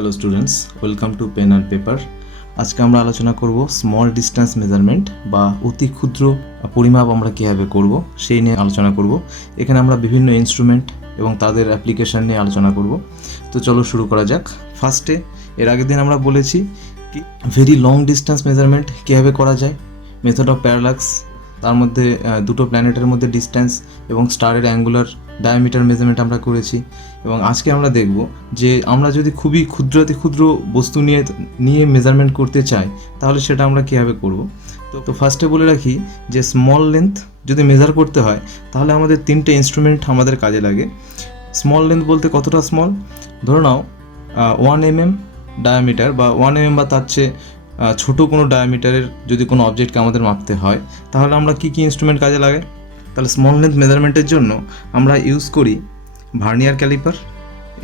Hello students, welcome to pen and paper. আজকে আমরা আলোচনা করব স্মল ডিস্টেন্স মেজারমেন্ট বা অতি ক্ষুদ্র পরিমাপ আমরা কীভাবে করব সেই নিয়ে আলোচনা করব। এখানে আমরা বিভিন্ন ইনস্ট্রুমেন্ট এবং তাদের অ্যাপ্লিকেশান নিয়ে আলোচনা করব। তো চলো শুরু করা যাক। ফার্স্টে এর আগের দিন আমরা বলেছি কি ভেরি লং ডিস্টেন্স মেজারমেন্ট কীভাবে করা যায়, মেথড অফ প্যারালাক্স, তার মধ্যে দুটো প্ল্যানেটের মধ্যে ডিস্টেন্স এবং স্টারের অ্যাঙ্গুলার ডায়ামিটার মেজারমেন্ট আমরা করেছি। এবং আজকে আমরা দেখব যে আমরা যদি খুবই ক্ষুদ্রাতি ক্ষুদ্র বস্তু নিয়ে মেজারমেন্ট করতে চাই তাহলে সেটা আমরা কীভাবে করব। তো ফার্স্টে বলে রাখি যে স্মল লেন্থ যদি মেজার করতে হয় তাহলে আমাদের তিনটে ইনস্ট্রুমেন্ট আমাদের কাজে লাগে। স্মল লেন্থ বলতে কতটা স্মল, ধরে নাও 1 mm ডায়ামিটার বা 1 mm বা তার চেয়ে ছোটো কোনো ডায়ামিটারের যদি কোনো অবজেক্টকে আমাদের মাপতে হয় তাহলে আমরা কী কী ইনস্ট্রুমেন্ট কাজে লাগে। তাহলে স্মল লেন্থ মেজারমেন্টের জন্য আমরা ইউজ করি ভার্নিয়ার ক্যালিপার।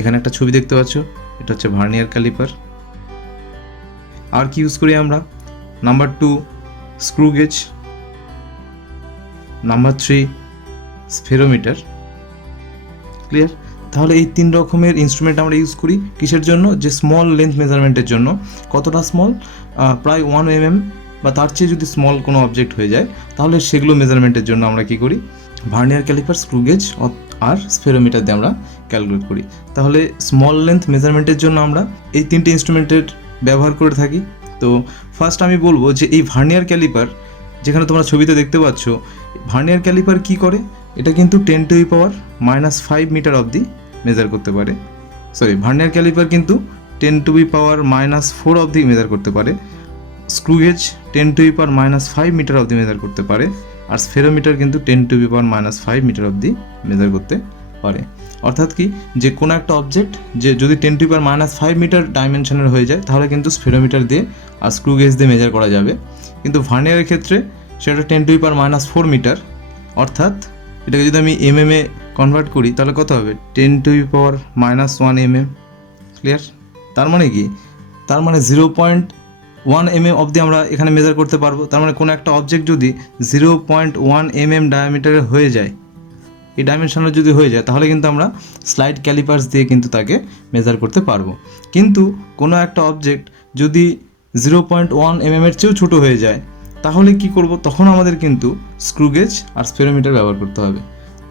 এখানে একটা ছবি দেখতে পাচ্ছ, এটা হচ্ছে ভার্নিয়ার ক্যালিপার। আর কি ইউজ করি আমরা, number 2 screw gauge, number 3 spherometer. Clear? তাহলে এই 3 রকমের ইনস্ট্রুমেন্ট আমরা ইউজ করি কিসের জন্য, যে স্মল লেন্থ মেজারমেন্টের জন্য। কতটা স্মল, প্রায় 1 mm বা তার চেয়ে যদি স্মল কোনো অবজেক্ট হয়ে যায় তাহলে সেগুলো মেজারমেন্টের জন্য আমরা কি করি, ভার্নিয়ার ক্যালিপার, স্ক্রু গেজ আর স্ফেরোমিটার দিয়ে আমরা ক্যালকুলেট করি। তাহলে স্মল লেন্থ মেজারমেন্টের জন্য আমরা এই 3টে ইনস্ট্রুমেন্টের ব্যবহার করে থাকি। তো ফার্স্ট আমি বলবো যে এই ভার্নিয়ার ক্যালিপার, যেখানে তোমরা ছবিতে দেখতে পাচ্ছ, ভার্নিয়ার ক্যালিপার কি করে, এটা কিন্তু 10⁻⁻5 মিটার অবধি মেজার করতে পারে। ভার্নিয়ার ক্যালিপার কিন্তু 10⁻⁻4 অবধি মেজার করতে পারে। স্ক্রু গেজ 10⁻⁻5 মিটার অবধি মেজার করতে পারে। আর স্ফেরোমিটার কিন্তু 10⁻⁻5 মিটার অবধি মেজার করতে পারে। অর্থাৎ কি, যে কোনো একটা অবজেক্ট যে যদি 10⁻⁻5 মিটার ডাইমেনশনের হয়ে যায় তাহলে কিন্তু স্ফেরোমিটার দিয়ে আর স্ক্রু গেজ দিয়ে মেজার করা যাবে। কিন্তু ভার্নিয়ারের ক্ষেত্রে সেটা 10⁻⁻4 মিটার, অর্থাৎ এটাকে যদি আমি mm এ কনভার্ট করি তাহলে কত হবে, 10⁻⁻1 mm। ক্লিয়ার? তার মানে কি, তার মানে 0.1 mm অবধি আমরা এখানে মেজার করতে পারবো। তার মানে কোনো একটা অবজেক্ট যদি 0.1 mm ডায়ামিটারের হয়ে যায়, এই ডাইমেনশনের যদি হয়ে যায় তাহলে কিন্তু আমরা স্লাইড ক্যালিপার্স দিয়ে কিন্তু তাকে মেজার করতে পারবো। কিন্তু কোনো একটা অবজেক্ট যদি 0.1 mm এর চেয়েও ছোটো হয়ে যায় তাহলে কি করব, তখন আমাদের কিন্তু স্ক্রু গেজ আর স্ফেরোমিটার ব্যবহার করতে হবে।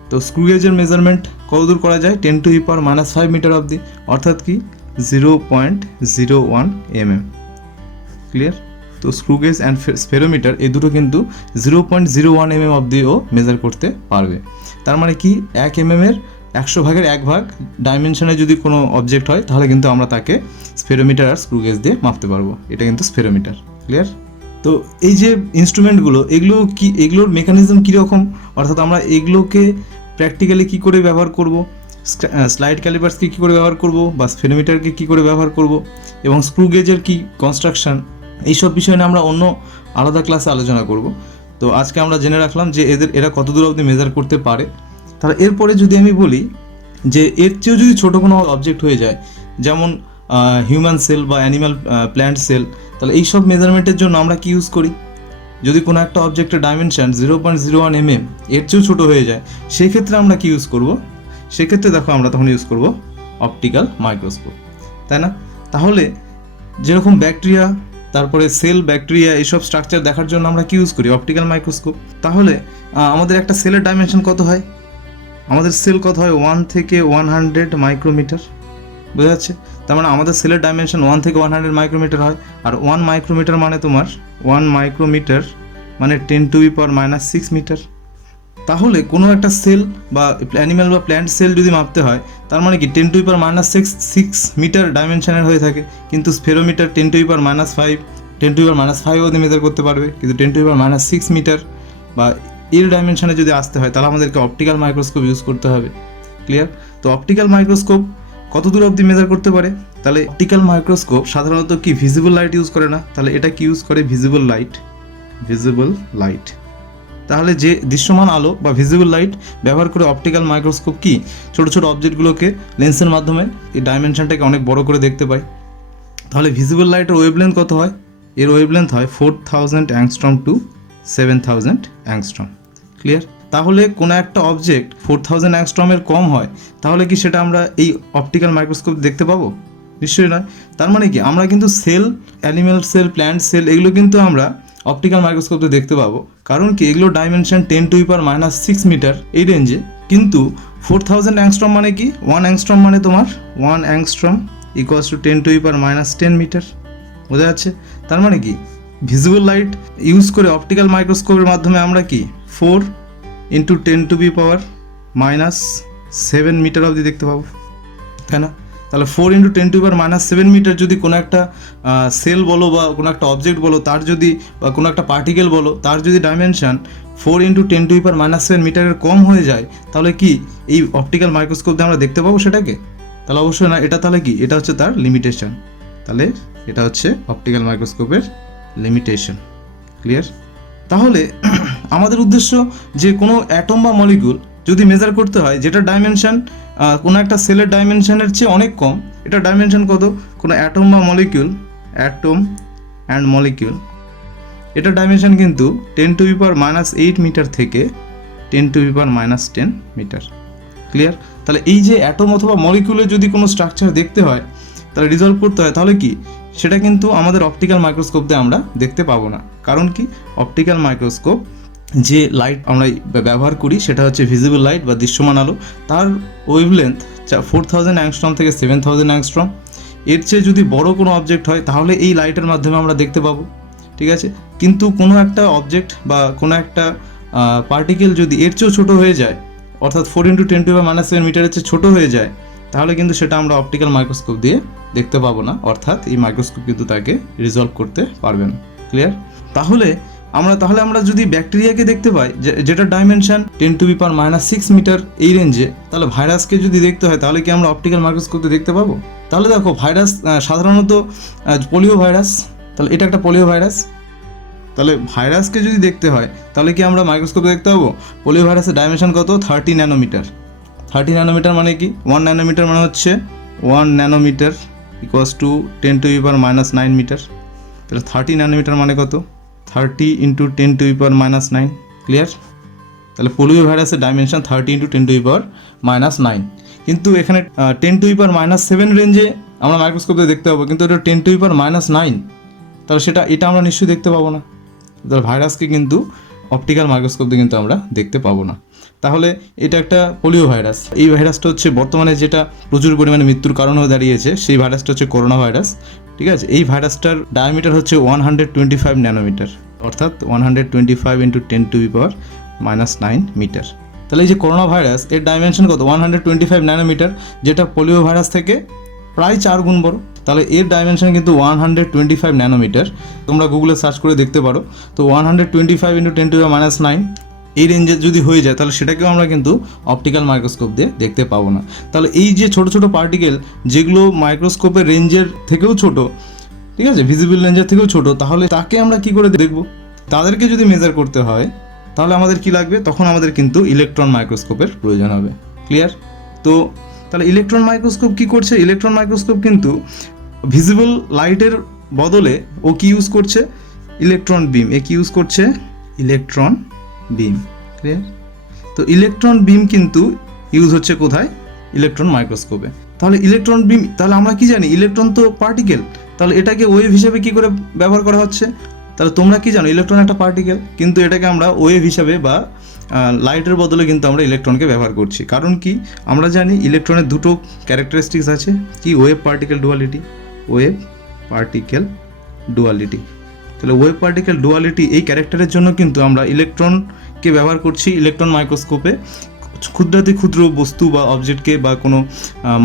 তো স্ক্রু গেজের মেজারমেন্ট কতদূর করা যায়, 10⁻⁻5 মিটার অবধি, অর্থাৎ কি 0.01 mm। ক্লিয়ার? তো স্ক্রু গেজ অ্যান্ড স্ফেরোমিটার এই দুটো কিন্তু 0.01 mm অবধিও মেজার করতে পারবে। তার মানে কি, 1 mm এর 100 ভাগ ডাইমেনশনে যদি কোনো অবজেক্ট হয় তাহলে কিন্তু আমরা তাকে স্ফেরোমিটার আর স্ক্রু গেজ দিয়ে মাপতে পারবো। এটা কিন্তু স্ফেরোমিটার। ক্লিয়ার? তো এই যে ইনস্ট্রুমেন্টগুলো, এগুলোর মেকানিজম কীরকম, অর্থাৎ আমরা এগুলোকে প্র্যাকটিক্যালি কী করে ব্যবহার করব, স্লাইড ক্যালিপার্সকে কী করে ব্যবহার করব বা স্ফেরোমিটারকে কী করে ব্যবহার করব এবং স্ক্রু গেজের কী কনস্ট্রাকশন, এইসব বিষয় নিয়ে আমরা অন্য আলাদা ক্লাসে আলোচনা করব। তো আজকে আমরা জেনে রাখলাম যে এরা কত দূর অবধি মেজার করতে পারে। তাহলে এরপরে যদি আমি বলি যে এর চেয়েও যদি ছোটো কোনো অবজেক্ট হয়ে যায়, যেমন হিউম্যান সেল বা অ্যানিম্যাল প্ল্যান্ট সেল, তাহলে এইসব মেজারমেন্টের জন্য আমরা কি ইউজ করি, যদি কোনো একটা অবজেক্টের ডাইমেনশন 0.01 mm এর চেয়েও ছোটো হয়ে যায় সেক্ষেত্রে আমরা কি ইউজ করব, সেক্ষেত্রে দেখো আমরা তখন ইউজ করব অপটিক্যাল মাইক্রোস্কোপ, তাই না? তাহলে যেরকম ব্যাকটেরিয়া, তারপরে সেল, ব্যাকটেরিয়া, এইসব স্ট্রাকচার দেখার জন্য আমরা কি ইউজ করি, অপটিক্যাল মাইক্রোস্কোপ। তাহলে আমাদের একটা সেলের ডাইমেনশন কত হয়, আমাদের সেল কত হয়, 1 থেকে 100 মাইক্রোমিটার। বোঝা যাচ্ছে? তার মানে আমাদের সেলের ডাইমেনশন 1 থেকে 100 মাইক্রোমিটার হয়। আর 1 মাইক্রোমিটার মানে তোমার 1 মাইক্রোমিটার মানে 10⁻⁻6 মিটার। তাহলে কোনো একটা সেল বা অ্যানিম্যাল বা প্ল্যান্ট সেল যদি মাপতে হয় তার মানে কি 10⁻⁶ মিটার ডাইমেনশনের হয়ে থাকে। কিন্তু স্ফেরোমিটার 10⁻5 অবধি মেজার করতে পারবে, কিন্তু 10⁻6 মিটার বা এর ডাইমেনশনে যদি আসতে হয় তাহলে আমাদেরকে অপটিক্যাল মাইক্রোস্কোপ ইউজ করতে হবে। ক্লিয়ার? তো অপটিক্যাল মাইক্রোস্কোপ কত দূর অবধি মেজার করতে পারে, তাহলে অপটিক্যাল মাইক্রোস্কোপ সাধারণত কি ভিজিবল লাইট ইউজ করে না, তাহলে এটা কি ইউজ করে, ভিজিবল লাইট। তাহলে যে দৃশ্যমান আলো বা ভিজিবল লাইট ব্যবহার করে অপটিক্যাল মাইক্রোস্কোপ কি ছোটো ছোটো অবজেক্টগুলোকে লেন্সের মাধ্যমে এই ডাইমেনশনটাকে অনেক বড় করে দেখতে পায়। তাহলে ভিজিবল লাইটের ওয়েভলেন্থ কত হয়, এর ওয়েভলেন্থ হয় 4000 অ্যাংস্ট্রম টু 7000 অ্যাংস্ট্রম। ক্লিয়ার? তাহলে কোনো একটা অবজেক্ট 4000 অ্যাংস্ট্রমের কম হয় তাহলে কি সেটা আমরা এই অপটিক্যাল মাইক্রোস্কোপ দেখতে পাবো? নিশ্চয়ই নয়। তার মানে কি আমরা কিন্তু cell, animal cell, plant cell এগুলো কিন্তু আমরা অপটিক্যাল মাইক্রোস্কোপে দেখতে পাবো। কারণ কি এগুলো ডাইমেনশন 10⁻⁻6 মিটার এই রেঞ্জে। কিন্তু 4000 অ্যাংস্ট্রম মানে কি, 1 অ্যাংস্ট্রম মানে তোমার 1 অ্যাংস্ট্রম ইকুয়ালস টু 10⁻10 মিটার। বোঝা যাচ্ছে? তার মানে কি ভিজিবল লাইট ইউজ করে অপটিক্যাল মাইক্রোস্কোপের মাধ্যমে আমরা কি 4 × 10⁻⁷ মিটার অবধি দেখতে পাবো, তাই না? তাহলে 4 × 10⁻⁷ মিটার যদি কোনো একটা সেল বলো বা কোনো একটা অবজেক্ট বলো তার যদি, বা কোনো একটা পার্টিকেল বলো তার যদি ডাইমেনশন 4 × 10⁻⁷ মিটারের কম হয়ে যায়, তাহলে কি এই অপটিক্যাল মাইক্রোস্কোপ দিয়ে আমরা দেখতে পাবো সেটাকে? তাহলে অবশ্যই না। এটা তাহলে কি, এটা হচ্ছে তার লিমিটেশন। তাহলে এটা হচ্ছে অপটিক্যাল মাইক্রোস্কোপের লিমিটেশন। ক্লিয়ার? তাহলে আমাদের উদ্দেশ্য যে কোনো অ্যাটম বা মলিকিউল যদি মেজার করতে হয় যেটা ডাইমেনশন কোনো একটা সেলের ডাইমেনশনের চেয়ে অনেক কম, এটা ডাইমেনশন কত, কোনো অ্যাটম বা মলিকিউল, অ্যাটম অ্যান্ড মলিকিউল, এটা ডাইমেনশন কিন্তু 10⁻⁸ মিটার থেকে 10⁻⁻10 মিটার। ক্লিয়ার? তাহলে এই যে অ্যাটম অথবা মলিকিউলের যদি কোনো স্ট্রাকচার দেখতে হয়, তাহলে রিজলভ করতে হয়, তাহলে কি সেটা কিন্তু আমাদের অপটিক্যাল মাইক্রোস্কোপ দিয়ে আমরা দেখতে পাবো না। কারণ কি অপটিক্যাল মাইক্রোস্কোপ যে লাইট আমরা ব্যবহার করি সেটা হচ্ছে ভিজিবল লাইট বা দৃশ্যমান আলো, তার ওয়েভলেন্থ 4000 অ্যাংস্ট্রম থেকে 7000 অ্যাংস্ট্রম। এর চেয়ে যদি বড় কোনো অবজেক্ট হয় তাহলে এই লাইটের মাধ্যমে আমরা দেখতে পাবো, ঠিক আছে? কিন্তু কোনো একটা অবজেক্ট বা কোনো একটা পার্টিকেল যদি এর চেয়েও ছোটো হয়ে যায়, অর্থাৎ 4 × 10⁻⁷ মিটারের চেয়ে ছোটো হয়ে যায়, তাহলে কিন্তু সেটা আমরা অপটিক্যাল মাইক্রোস্কোপ দিয়ে দেখতে পাবো না, অর্থাৎ এই মাইক্রোস্কোপ কিন্তু তাকে রিজলভ করতে পারবে না। ক্লিয়ার? তাহলে আমরা যদি ব্যাকটেরিয়াকে দেখতে পাই যেটা ডাইমেনশন 10⁻⁻6 মিটার এই রেঞ্জে, তাহলে ভাইরাসকে যদি দেখতে হয় তাহলে কি আমরা অপটিক্যাল মাইক্রোস্কোপে দেখতে পাবো? তাহলে দেখো ভাইরাস সাধারণত পোলিও ভাইরাস, তাহলে এটা একটা পোলিও ভাইরাস। তাহলে ভাইরাসকে যদি দেখতে হয় তাহলে কি আমরা মাইক্রোস্কোপে দেখতে পাবো? পোলিও ভাইরাসের ডাইমেনশন কত? 30 ন্যানোমিটার। 30 ন্যানোমিটার মানে কি? 1 ন্যানোমিটার মানে হচ্ছে 1 ন্যানোমিটার ইকুয়ালস টু 10⁻⁹ মিটার। তাহলে 30 ন্যানোমিটার মানে কত? 30 × 10⁻⁹। ক্লিয়ার? তাহলে পোলিও ভাইরাসের ডাইমেনশন 30 × 10⁻⁹। কিন্তু এখানে 10⁻⁷ রেঞ্জে আমরা মাইক্রোস্কোপে দেখতে পাবো, কিন্তু এটা 10⁻⁹। তাহলে এটা আমরা নিশ্চয়ই দেখতে পাবো না। তাহলে ভাইরাসকে কিন্তু অপটিক্যাল মাইক্রোস্কোপ দিয়ে কিন্তু আমরা দেখতে পাবো না। তাহলে এটা একটা পোলিও ভাইরাস। এই ভাইরাসটা হচ্ছে বর্তমানে যেটা প্রচুর পরিমাণে মৃত্যুর কারণ হয়ে দাঁড়িয়েছে, সেই ভাইরাসটা হচ্ছে করোনা ভাইরাস। ঠিক আছে? এই ভাইরাসটার ডায়ামিটার হচ্ছে 125 ন্যানোমিটার, অর্থাৎ 125 × 10⁻⁹ মিটার। তাহলে এই যে করোনা ভাইরাস এর ডাইমেনশন কত? 125 ন্যানোমিটার, যেটা পোলিও ভাইরাস থেকে প্রায় 4 গুণ বড়। তাহলে এর ডাইমেনশন কিন্তু 125 ন্যানোমিটার। তোমরা গুগলে সার্চ করে দেখতে পারো। তো 125 × 10⁻⁹ এই রেঞ্জে যদি হয়ে যায় তাহলে সেটাকেও আমরা কিন্তু অপটিক্যাল মাইক্রোস্কোপ দিয়ে দেখতে পাবো না। তাহলে এই যে ছোট ছোট পার্টিকেল যেগুলো মাইক্রোস্কোপের রেঞ্জের থেকেও ছোট, ঠিক আছে, ভিজিবল রেঞ্জের থেকেও ছোট, তাহলে তাকে আমরা কি করে দেখব? তাদেরকে যদি মেজার করতে হয় তাহলে আমাদের কি লাগবে? তখন আমাদের কিন্তু ইলেকট্রন মাইক্রোস্কোপের প্রয়োজন হবে। ক্লিয়ার? তো তাহলে ইলেকট্রন মাইক্রোস্কোপ কি করছে? ইলেকট্রন মাইক্রোস্কোপ কিন্তু ভিজিবল লাইটের বদলে ও কি ইউজ করছে? ইলেকট্রন বিম। এ কি ইউজ করছে? ইলেকট্রন বিম। ক্লিয়ার? তো ইলেকট্রন বিম কিন্তু ইউজ হচ্ছে কোথায়? ইলেকট্রন মাইক্রোস্কোপে। তাহলে ইলেকট্রন বিম, তাহলে আমরা কি জানি? ইলেকট্রন তো পার্টিকেল, তাহলে এটাকে ওয়েভ হিসেবে কি করে ব্যবহার করা হচ্ছে? তাহলে তোমরা কি জানো? ইলেকট্রন একটা পার্টিকেল, কিন্তু এটাকে আমরা ওয়েভ হিসাবে বা লাইটের বদলে কিন্তু আমরা ইলেকট্রনকে ব্যবহার করছি। কারণ কি আমরা জানি ইলেকট্রনের দুটো ক্যারেক্টারিস্টিক্স আছে, কি? Wave particle duality. Wave particle duality. তাহলে ওয়েভ পার্টিকেল ডুয়ালিটি এই ক্যারেক্টারের জন্য কিন্তু আমরা ইলেকট্রনকে ব্যবহার করছি ইলেকট্রন মাইক্রোস্কোপে ক্ষুদ্রাতি ক্ষুদ্র বস্তু বা অবজেক্টকে বা কোনো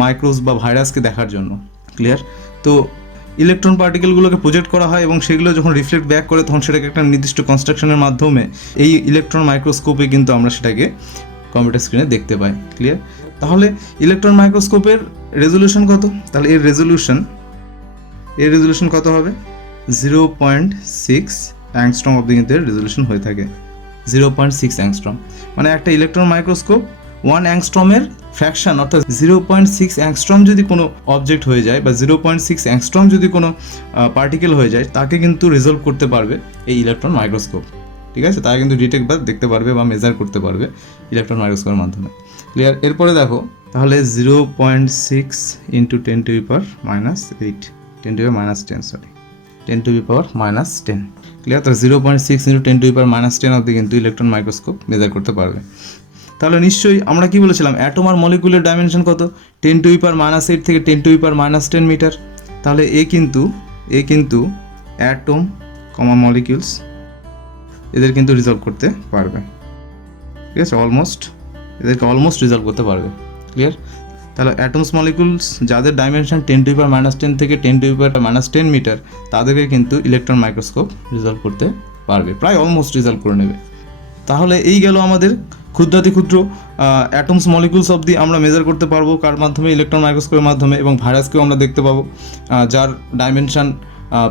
মাইক্রোস বা ভাইরাসকে দেখার জন্য। ক্লিয়ার? তো ইলেকট্রন পার্টিকেলগুলোকে প্রজেক্ট করা হয় এবং সেগুলো যখন রিফ্লেক্ট ব্যাক করে তখন সেটাকে একটা নির্দিষ্ট কনস্ট্রাকশনের মাধ্যমে এই ইলেকট্রন মাইক্রোস্কোপে কিন্তু আমরা সেটাকে কম্পিউটার স্ক্রিনে দেখতে পাই। ক্লিয়ার? তাহলে ইলেকট্রন মাইক্রোস্কোপের রেজলিউশন কত? তাহলে এর রেজলিউশন কত হবে? 0.6 অ্যাংস্ট্রম অবধি কিন্তু এর রেজলিউশন হয়ে থাকে। 0.6 অ্যাংস্ট্রম মানে একটা ইলেকট্রন মাইক্রোস্কোপ 1 অ্যাংস্ট্রমের ফ্র্যাকশন, অর্থাৎ 0.6 অ্যাংস্ট্রম যদি কোনো অবজেক্ট হয়ে যায় বা 0.6 অ্যাংস্ট্রম যদি কোনো পার্টিকেল হয়ে যায়, তাকে কিন্তু রিজলভ করতে পারবে এই ইলেকট্রন মাইক্রোস্কোপ। ঠিক আছে? তারা কিন্তু ডিটেক্ট বা দেখতে পারবে বা মেজার করতে পারবে ইলেকট্রন মাইক্রোস্কোপের মাধ্যমে। ক্লিয়ার? এরপরে দেখো তাহলে 0.6 ইন্টু 10⁻⁻8 10⁻⁻10 সরি 10⁻⁻10 ক্লিয়ার। তো 0.6 ইন্টু 10⁻⁻10 অবধি কিন্তু ইলেকট্রন মাইক্রোস্কোপ মেজার করতে পারবে। তাহলে নিশ্চয়ই আমরা কি বলেছিলাম, অ্যাটম আর মলিকুলের ডাইমেনশন কত, 10⁻⁻8 থেকে 10⁻⁻10 মিটার। তাহলে এ কিন্তু অ্যাটম মলিকিউলস এদের কিন্তু রিজলভ করতে পারবে, ঠিক আছে, এদেরকে অলমোস্ট রিজলভ করতে পারবে, ক্লিয়ার। তাহলে অ্যাটমস মলিকুলস যাদের ডাইমেনশন 10⁻⁻10 থেকে 10⁻⁻10 মিটার, তাদেরকে কিন্তু ইলেকট্রন মাইক্রোস্কোপ রিজলভ করতে পারবে, প্রায় অলমোস্ট রিজলভ করে নেবে। তাহলে এই গেল আমাদের ক্ষুদ্রাতি ক্ষুদ্র অ্যাটমস মলিকুলস অবধি আমরা মেজার করতে পারবো কার মাধ্যমে, ইলেকট্রন মাইক্রোস্কোপের মাধ্যমে। এবং ভাইরাসকেও আমরা দেখতে পাবো যার ডাইমেনশন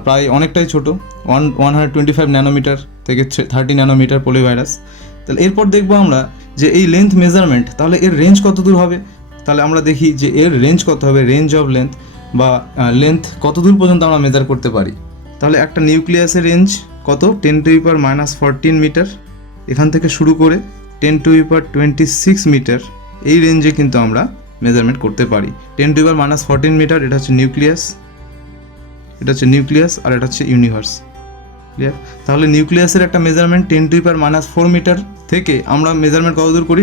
প্রায় অনেকটাই ছোট, 125 ন্যানোমিটার থেকে 30 ন্যানোমিটার পলিভাইরাস। তাহলে এরপর দেখবো আমরা যে এই লেন্থ মেজারমেন্ট, তাহলে এর রেঞ্জ কত দূর হবে। তাহলে আমরা দেখি যে এর রেঞ্জ কত হবে, রেঞ্জ অফ লেন্থ বা লেন্থ কত দূর পর্যন্ত আমরা মেজার করতে পারি। তাহলে একটা নিউক্লিয়াসের রেঞ্জ কত, 10⁻⁻14 মিটার, এখান থেকে শুরু করে 10⁻26 মিটার, এই রেঞ্জে কিন্তু আমরা মেজারমেন্ট করতে পারি। 10⁻⁻14 মিটার এটা হচ্ছে নিউক্লিয়াস, আর এটা হচ্ছে ইউনিভার্স, ক্লিয়ার। তাহলে নিউক্লিয়াসের একটা মেজারমেন্ট 10⁻⁻4 মিটার থেকে আমরা মেজারমেন্ট কত দূর করি,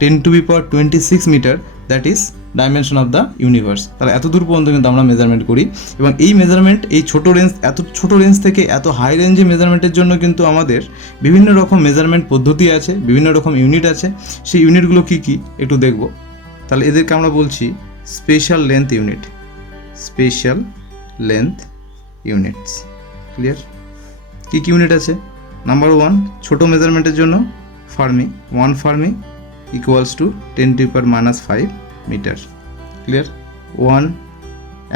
10⁻26 metre, that is dimension of the universe. তাহলে এত দূর পর্যন্ত কিন্তু আমরা মেজারমেন্ট করি। এবং এই মেজারমেন্ট, এই এত ছোট রেঞ্জ থেকে এত হাই রেঞ্জে মেজারমেন্টের জন্য কিন্তু আমাদের বিভিন্ন রকম মেজারমেন্ট পদ্ধতি আছে, বিভিন্ন রকম ইউনিট আছে। সেই ইউনিটগুলো কী কী একটু দেখব। তাহলে এদেরকে আমরা বলছি স্পেশাল লেন্থ ইউনিটস, ক্লিয়ার। কী কী ইউনিট আছে, নাম্বার 1 ছোটো মেজারমেন্টের জন্য fermi, 1 fermi equals to 10⁻⁻5 metre, clear. 1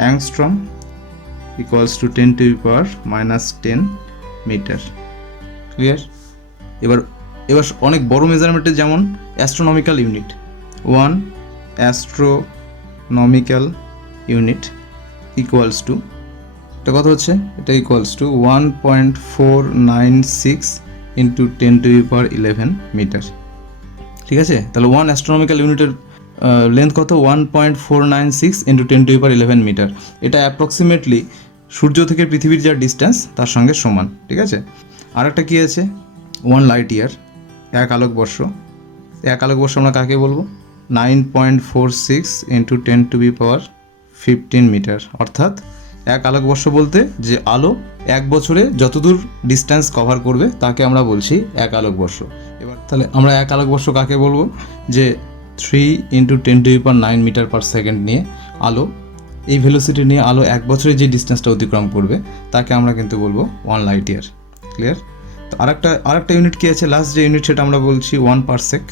angstrom equals to 10⁻⁻10 metre, clear. এবার অনেক বড় মেজারমেন্টের যেমন astronomical unit, 1 astronomical unit equals to, এটা কত হচ্ছে, এটা ইকুয়ালস টু 1.496 ইন্টু 10⁻11 মিটার, ঠিক আছে। তাহলে 1 অ্যাস্ট্রোনমিক্যাল ইউনিটের লেন্থ কত, 1.496 ইন্টু 10⁻11 মিটার। এটা অ্যাপ্রক্সিমেটলি সূর্য থেকে পৃথিবীর যা ডিস্টেন্স তার সঙ্গে সমান, ঠিক আছে। আর একটা কী আছে, 1 লাইট ইয়ার, 1 আলোকবর্ষ। 1 আলোকবর্ষ আমরা কাকে বলবো, 9.46 ইন্টু 10⁻15 মিটার। অর্থাৎ 1 আলোকবর্ষ বলতে যে আলো 1 বছরে যতদূর ডিস্টেন্স কভার করবে তাকে আমরা বলছি 1 আলোকবর্ষ। এবার তাহলে আমরা 1 আলোকবর্ষ কাকে বলবো, যে 3 ইন্টু 10⁻9 মিটার পার সেকেন্ড নিয়ে আলো, এই ভেলোসিটি নিয়ে আলো 1 বছরে যে ডিস্টেন্সটা অতিক্রম করবে তাকে আমরা কিন্তু বলবো 1 লাইট ইয়ার, ক্লিয়ার। তো আরেকটা ইউনিট কী আছে, লাস্ট যে ইউনিট সেটা আমরা বলছি 1 পারসেক।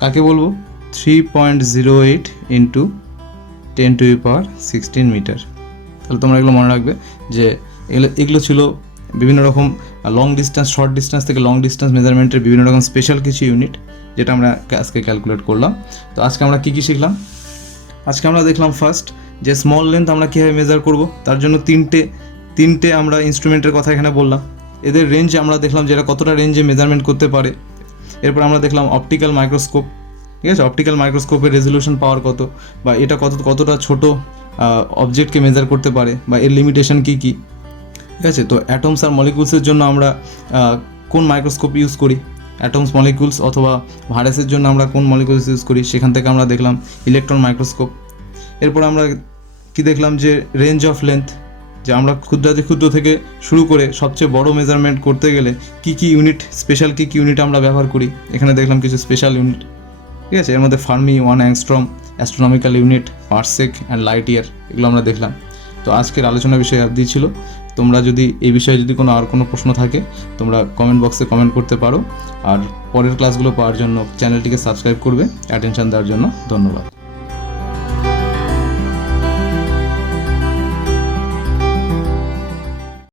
কাকে বলবো, 3.08 ইন্টু 10⁻16 মিটার। তাহলে তোমরা এগুলো মনে রাখবে যে এগুলো ছিল বিভিন্ন রকম লং ডিস্টেন্স, শর্ট ডিস্টেন্স থেকে লং ডিস্টেন্স মেজারমেন্টের বিভিন্ন রকম স্পেশাল কিছু ইউনিট, যেটা আমরা আজকে ক্যালকুলেট করলাম। তো আজকে আমরা কী শিখলাম, আজকে আমরা দেখলাম ফার্স্ট যে স্মল লেন্থ আমরা কীভাবে মেজার করব, তার জন্য তিনটে আমরা ইনস্ট্রুমেন্টের কথা এখানে বললাম। এদের রেঞ্জ আমরা দেখলাম যেটা কতটা রেঞ্জে মেজারমেন্ট করতে পারে। এরপর আমরা দেখলাম অপটিক্যাল মাইক্রোস্কোপ, ঠিক আছে, অপটিক্যাল মাইক্রোস্কোপের রেজলিউশন পাওয়ার কত, বা এটা কতটা ছোট অবজেক্টকে মেজার করতে পারে, বা এর লিমিটেশন কী, ঠিক আছে। তো অ্যাটমস আর মলিকুলসের জন্য আমরা কোন মাইক্রোস্কোপ ইউজ করি, অ্যাটমস মলিকুলস অথবা ভাইরাসের জন্য আমরা কোন মলিকুলস ইউজ করি, সেখান থেকে আমরা দেখলাম ইলেকট্রন মাইক্রোস্কোপ। এরপর আমরা কি দেখলাম যে রেঞ্জ অফ লেন্থ, যে আমরা ক্ষুদ্রাতি ক্ষুদ্র থেকে শুরু করে সবচেয়ে বড় মেজারমেন্ট করতে গেলে কী ইউনিট, স্পেশাল কী ইউনিট আমরা ব্যবহার করি, এখানে দেখলাম কিছু স্পেশাল ইউনিট, ঠিক আছে। এর মধ্যে Fermi, 1 angstrom, astronomical unit, parsec and light year, এগুলো আমরা দেখলাম। তো আজকের আলোচনার বিষয় অবধি ছিল। তোমরা যদি এই বিষয়ে যদি আর কোনো প্রশ্ন থাকে তোমরা কমেন্ট বক্সে কমেন্ট করতে পারো। আর পরের ক্লাসগুলো পাওয়ার জন্য চ্যানেলটিকে সাবস্ক্রাইব করবে। অ্যাটেনশন দেওয়ার জন্য ধন্যবাদ।